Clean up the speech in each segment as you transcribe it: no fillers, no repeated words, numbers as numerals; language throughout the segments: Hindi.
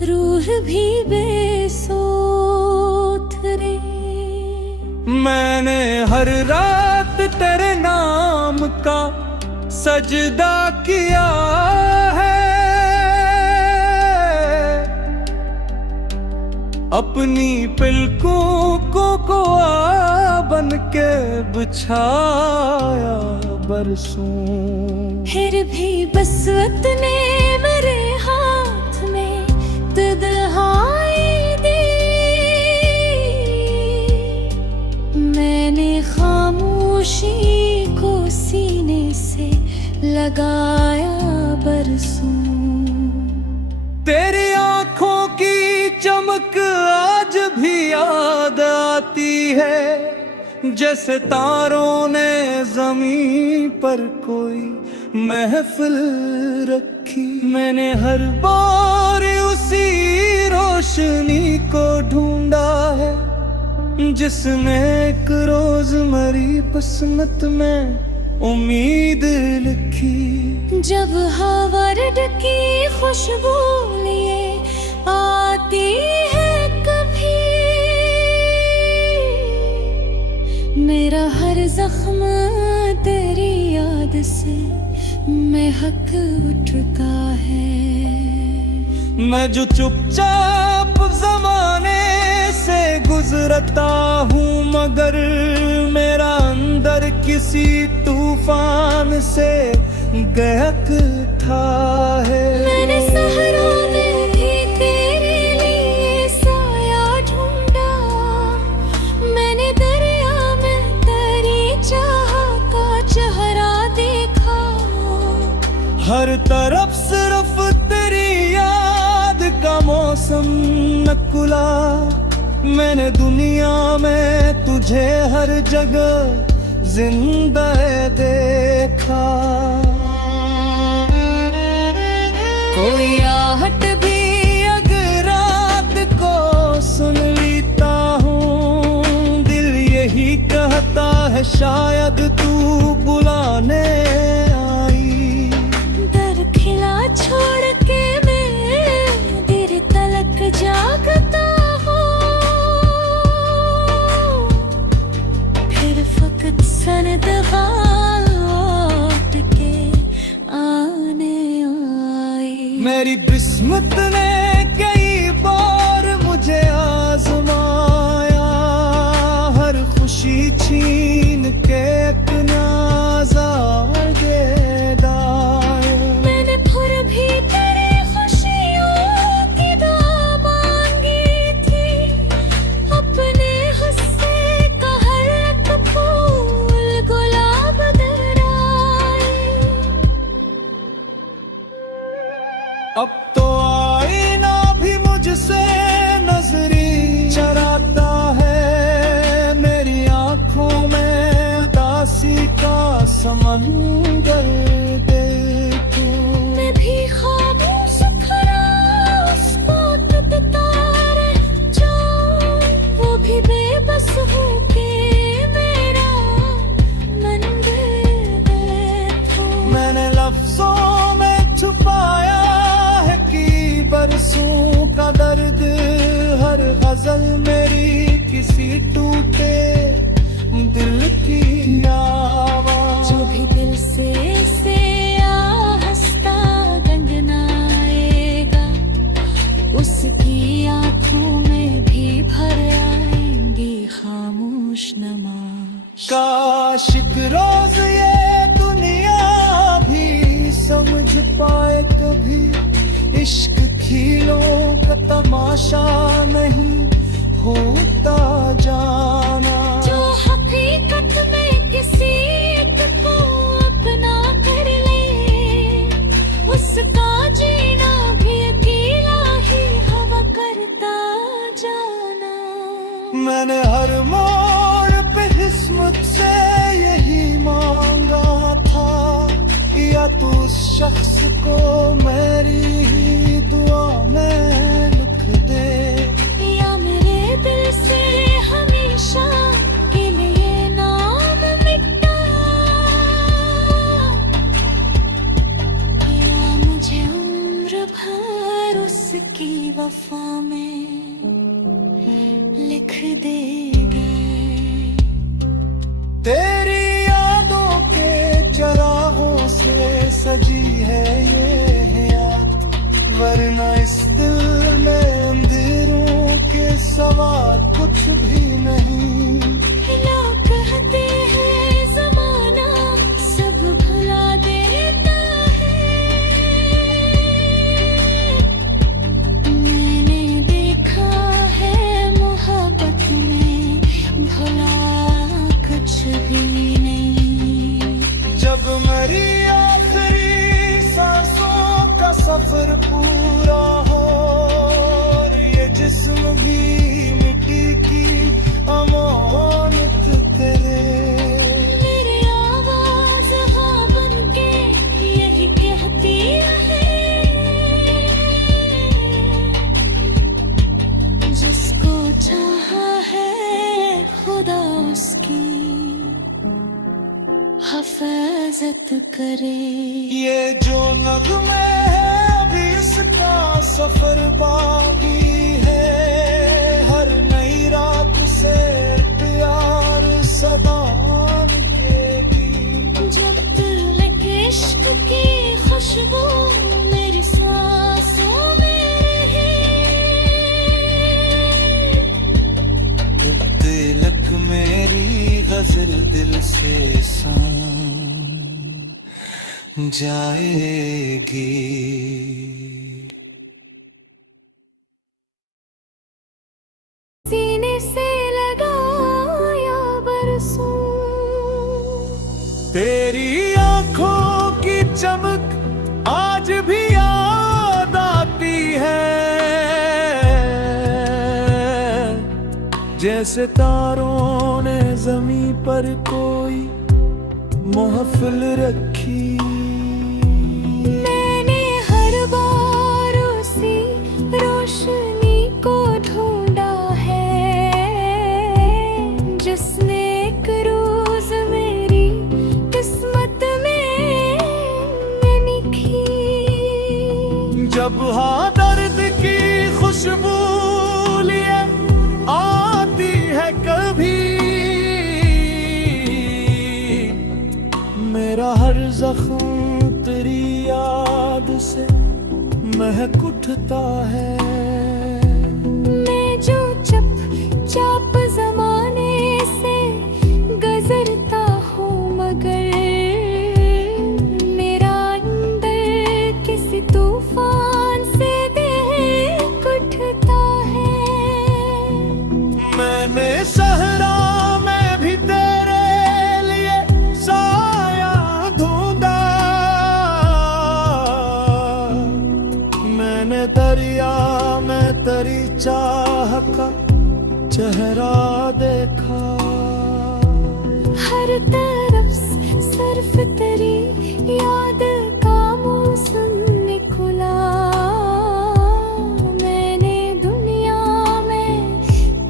रूह भी बेसोध रे। मैंने हर रात तेरे नाम का सजदा किया है, अपनी पलकों को बन के बिछाया बरसों। फिर भी बसवत ने मेरे हाथ में तन्हाई दी, मैंने खामोशी को सीने से लगाया बरसों। तेरी आंखों की चमक आज भी याद आती है, जैसे तारों ने ज़मीन पर कोई महफिल रखी। मैंने हर बार उसी रोशनी को ढूंढा है, जिसने एक रोज मेरी किस्मत में उम्मीद लिखी। जब हवा की खुशबू लिए आती है कभी, मेरा हर जख्म तेरी याद से महक उठता है। मैं जो चुपचाप जमाने से गुजरता हूँ, मगर मेरा अंदर किसी तूफान से गहक था है। मैंने सहरों में भी तेरे लिए साया ढूंढा, मैंने दरिया में तेरी चाह का चेहरा देखा। हर तरफ सिर्फ तेरी याद का मौसम नकुला, मैंने दुनिया में तुझे हर जगह जिंदा देखा। कोई आहट भी अगर रात को सुन लेता हूँ, दिल यही कहता है शायद तू बुलाने आई। दर खिला छोड़ के मैं देर तलक जागता हूँ, फिर फकत सनद लौट के आने आई। मेरी किस्मत ने कई बार मुझे आजमाया, हर खुशी छीन के एक नाज़ार दे दाए। मैंने फिर भी तेरी खुशियों की दुआ मांगी थी, अपने हुस्से का हर एक फूल गुलाब दराए। अब तो आईना भी मुझसे नजरी चराता है, मेरी आंखों में उदासी का समंदर देखूं। मैं भी खामोश खड़ा उसको तारे जाऊं, वो भी बेबस हो के मेरा मंदिर देखूं। मैंने लफ्जों में छुपाया है कि बरसों का दर्द, हर गजल मेरी किसी टूटे दिल की आवाज़। जो भी दिल से हंसता गंगनाएगा, उसकी आंखों में भी भर आएंगी खामोश नमा। काश एक रोज ये दुनिया भी समझ पाए कभी, इश्क खीलों का तमाशा नहीं होता जाना। जो हकीकत में किसी एक को अपना कर ले, उसका जीना भी अकेला ही हवा करता जाना। मैंने हर मोड़ पे किस्मत से यही मांगा था, या तू उस शख्स को मेरी ही दुआ में लिख दे, या मेरे दिल से हमेशा के लिए नाम मिटा, या मुझे उम्र भर उससे की वफा में लिख दे गए। तेरी यादों के चराहों से सजी है ये हयात, वरना इस दिल में अंधेरों के सवार कुछ भी नहीं। लोग कहते हैं ज़माना सब भुला देता है, मैंने देखा है मोहब्बत में भुला कुछ भी नहीं। जब मेरी आखिरी सांसों का सफर पूरा हो और ये जिस्म भी मिट्टी की अमानत करे, मेरी आवाज़ हाँ बनके यही कहती है, जिसको चाहा है खुदा उसकी हिफाजत करे। ये जो नगमे है अभी इसका सफर बाकी है, हर नई रात से प्यार सदा मिलेगी। जब तक इश्क की खुशबू मेरी सांसों में रहे, तब तिलक मेरी गजल दिल से सान जाएगी। सीने से लगाया बरसों तेरी आंखों की चमक आज भी याद आती है, जैसे तारों ने जमीन पर कोई महफिल रखी। मैंने हर बार उसी रोशनी को ढूंढा है, जिसने एक रोज मेरी किस्मत में लिखी। जब हाँ दर्द की खुशबू लिए आती है कभी, मेरा हर जख्म तेरी याद से महक उठता है। मैं जो चुपचाप जमाने से गुजरता हूँ, मगर मेरा अंदर किसी तूफान से दिल उठता है। मैंने सहरा में भी तेरे लिए साया ढूंढा, मैंने दरिया में तेरी चाह का चेहरा देखा। हर तरफ सिर्फ तेरी याद का मौसम निकला, मैंने दुनिया में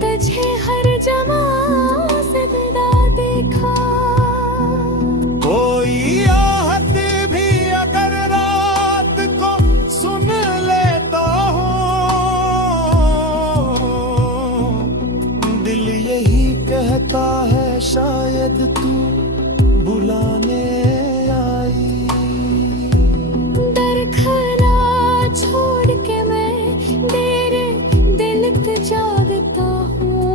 तुझे हर जमा ज़िंदा देखा। कोई आहत भी अगर रात को सुन लेता हूँ, दिल यही कहता है शायद तू बुलाने आई। दरखला छोड़ के मैं तेरे दिल पे जागता हूँ,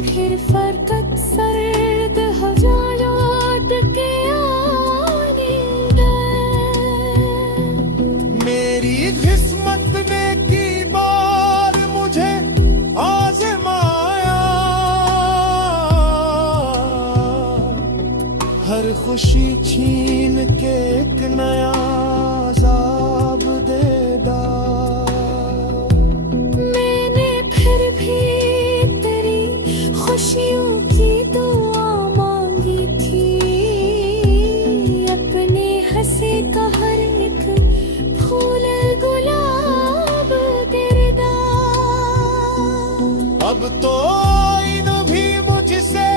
फिर फरकत सर्द हजारात के आने गए। मेरी किस्मत ने की बार मुझे आजमाया, हर खुशी छीन के एक नया अज़ाब दे डाला। मैंने फिर भी तेरी खुशियों की दुआ मांगी थी, अपने हंसे का हर एक फूल गुलाब तेरे दाम। अब तो इन भी मुझसे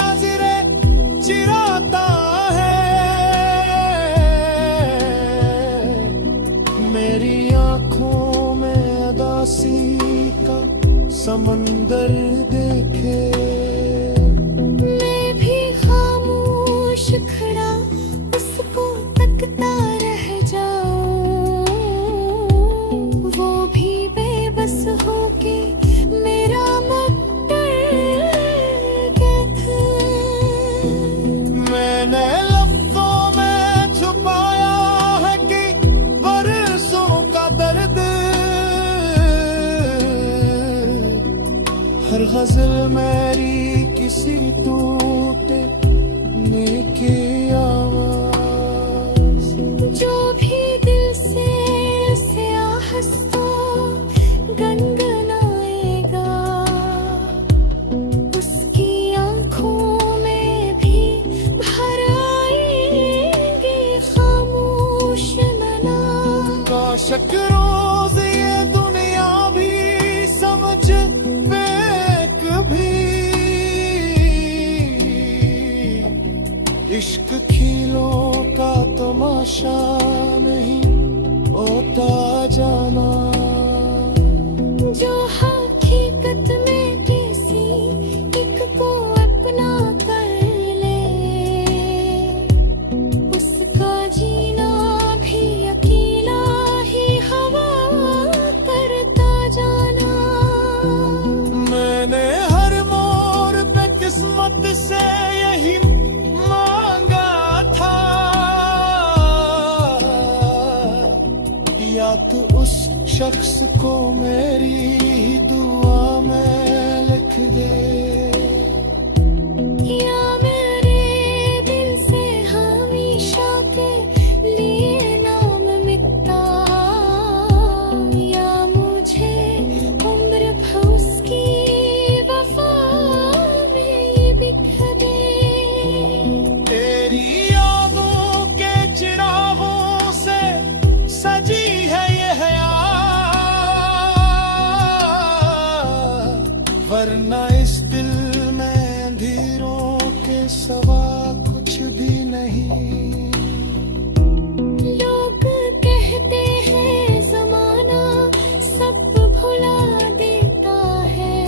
नजरें चिराता है, उदासी का समंदर देखे। मैं भी खामोश खड़ा उसको तकता रह जाऊं, वो भी बेबस होके मेरा मैंने लफ्ज़ों में छुपाया है कि बरसों का दर्द, हर गजल मेरी किसी टूटने की आवाज। जो भी दिल से उसे आहस्ता गनगनाएगा, उसकी आंखों में भी भर आएंगे खामोश मना। काशक रोज ये दुनिया भी समझ पे कभी, इश्क खिलों का तमाशा नहीं होता जाना। जो हकीकत में किसी एक को अपना कर ले, उसका जीना भी अकेला ही हवा करता जाना। मैंने हर मोड़ पे किस्मत से यही मांगा था, या तो उस शख्स को मेरी दुआ में लिख दे, या मेरे दिल से हमेशा के लिए नाम मिटता, या मुझे उम्र भर उसकी वफा में बिठा दे। तेरी यादों के चिरागों से सजी है ये हयात, वरना इस दिल में अंधेरों के सवा कुछ भी नहीं। लोग कहते हैं ज़माना सब भुला देता है,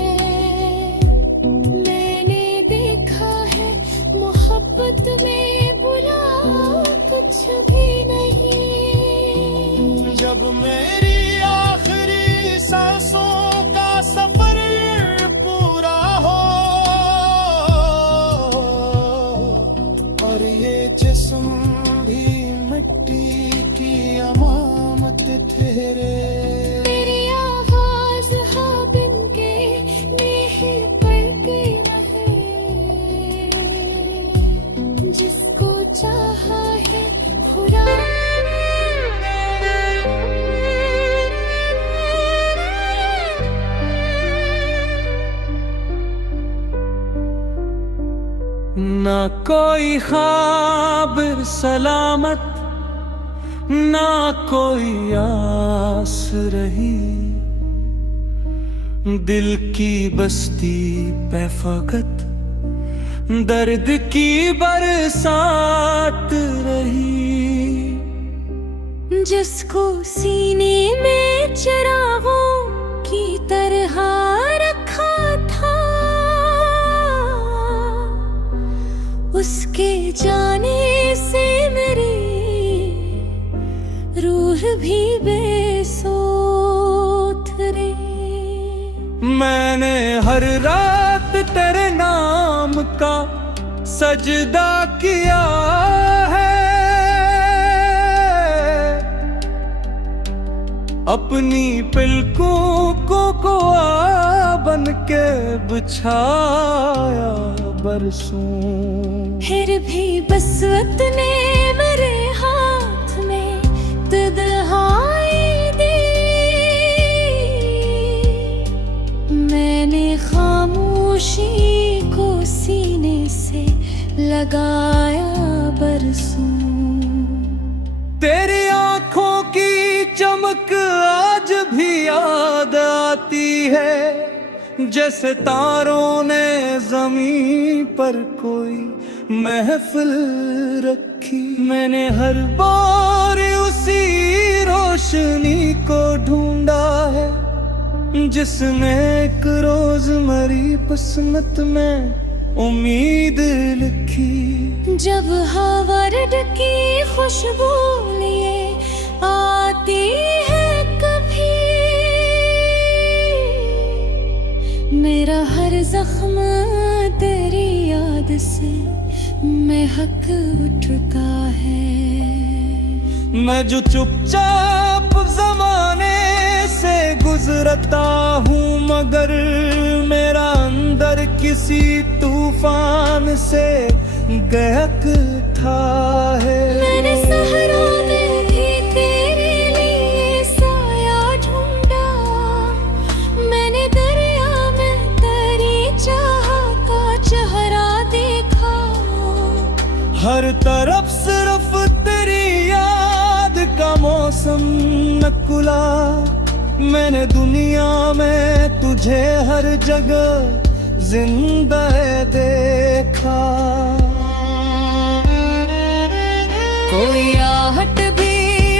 मैंने देखा है मोहब्बत में बुरा कुछ भी नहीं। जब मेरी आखिरी सांसों का सफर पूरा हो और ये जिस्म भी मिट्टी की अमामत ठहरे, मेरी आवाज़ हाबिम के नेह पर के रहे, जिसको चाहा है खुदा। ना कोई ख्वाब सलामत, ना कोई आस रही, दिल की बस्ती पे फकत दर्द की बरसात रही। जिसको सीने में चिरागों की तरह रखा था, उसके जाने से मेरी रूह भी बेसोध रे। मैंने हर रात तेरे नाम का सजदा किया है, अपनी पलकों को बन के बिछाया बरसों। फिर भी बसवत ने मेरे हाथ में तन्हाई दी, मैंने खामोशी को सीने से लगाया बरसों। तेरी आंखों की चमक आज भी याद आती है, जैसे तारों ने जमीन पर कोई महफिल रखी। मैंने हर बार उसी रोशनी को ढूंढा है जिसने एक रोज मरी किस्मत में उम्मीद लिखी। जब हावर्ड की खुशबू लिए आती है कभी, मेरा हर जख्म तेरी याद से महक उठता है। मैं जो चुपचाप जमाने से गुजरता हूँ, मगर मेरा अंदर किसी तूफान से गहकता है। मैंने सहरा में भी तेरे लिए साया ढूंढा, मैंने दरिया में तेरी चाह का चेहरा देखा। हर तरफ सिर्फ तेरी याद का मौसम नकुला। मैंने दुनिया में तुझे हर जगह जिंदा देखा। कोई आहट भी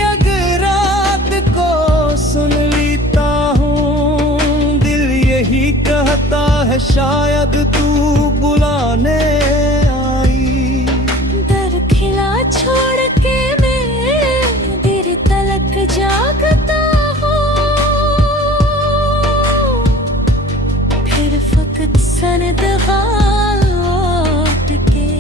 अगर रात को सुन लेता हूँ, दिल यही कहता है शायद तू बुलाने आई। दर खिला छोड़ के मैं देर तलक जागता हूँ, फिर फकत सनद लौट के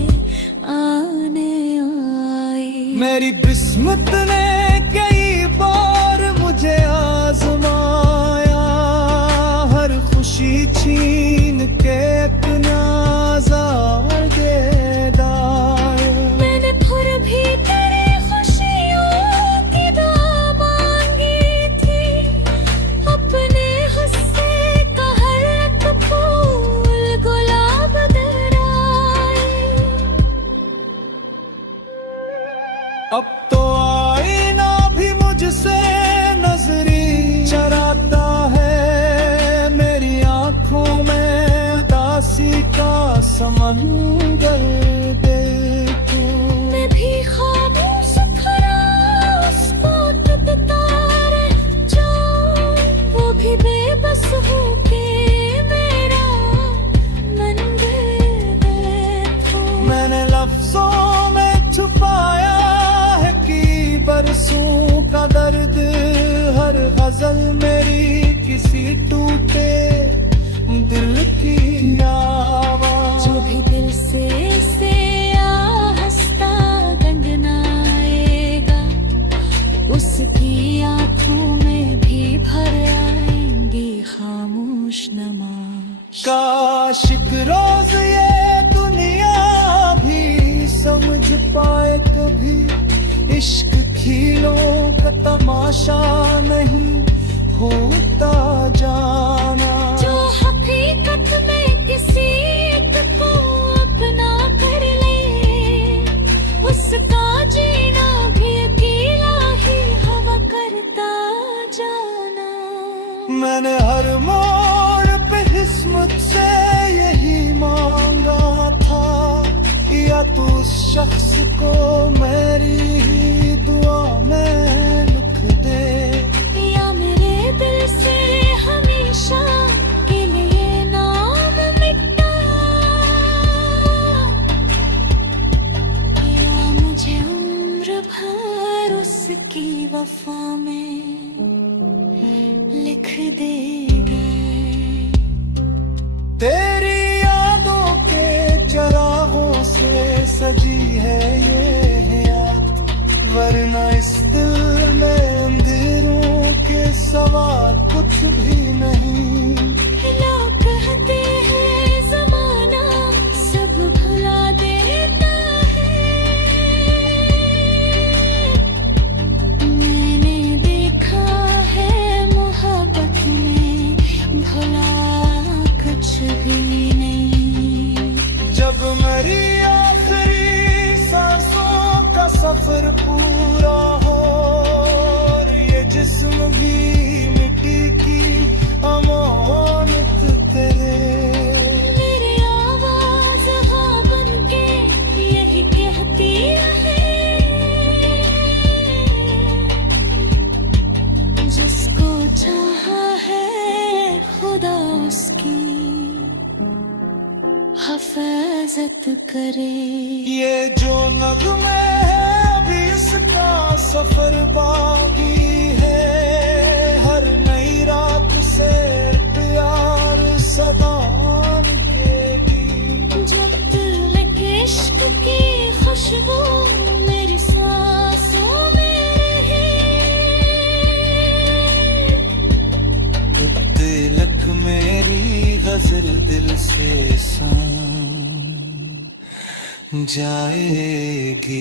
आने आई। मेरी किस्मत ने कई बार मुझे आजमाया, हर खुशी छीन के एक नाज़ार दे डाला। मैंने फिर भी तेरी खुशियों की दुआ मांगी थी, अपने हुस्से का हर एक फूल गुलाब दराई। अब तो आईना भी मुझसे नजरी चराता है, मेरी आंखों में उदासी का समंदर देखूं। मैं भी ख्वाबों से खराश पोत तारे जाऊं, वो भी बेबस हो के मेरा मंदिर देखूं। मैंने लफ्जों में छुपाया है कि बरसों का दर्द, हर गजल मेरी किसी टूटे दिल की आवाज। जो भी दिल से हंसता गंगनाएगा, उसकी आंखों में भी भर आएंगी खामोश नमाज। काश एक रोज ये दुनिया भी समझ पाए कभी, इश्क खीलों का तमाशा नहीं होता जाना। जो हकीकत में किसी एक को अपना कर ले, उसका जीना भी अकेला ही हवा करता जाना। मैंने हर मोड़ पे किस्मत से यही मांगा था, या तू उस शख्स को मेरी ही दुआ में लिख दे, या मेरे दिल से हमेशा के लिए नाम मिटा, या मुझे उम्र भर उसकी वफा में लिख देगा। तेरी यादों के चरागों से सजी है ये हयात, वरना इस दिल में अंधेरों के सवा कुछ भी नहीं। लोग कहते हैं जमाना सब भुला देता है, मैंने देखा है मोहब्बत में भुला कुछ भी नहीं। जब मेरी आखिरी सांसों का सफर पूरा हो, और ये जिस्म भी मिट्टी की हिफाजत करे। ये जो नगमे है अभी इसका सफर बाकी है, हर नई रात से प्यार सदा निकलेगी। जब दिल में इश्क की खुशबू मेरी सांसों में रहे, तो तिलक मेरी गजल दिल से सान जाएगी।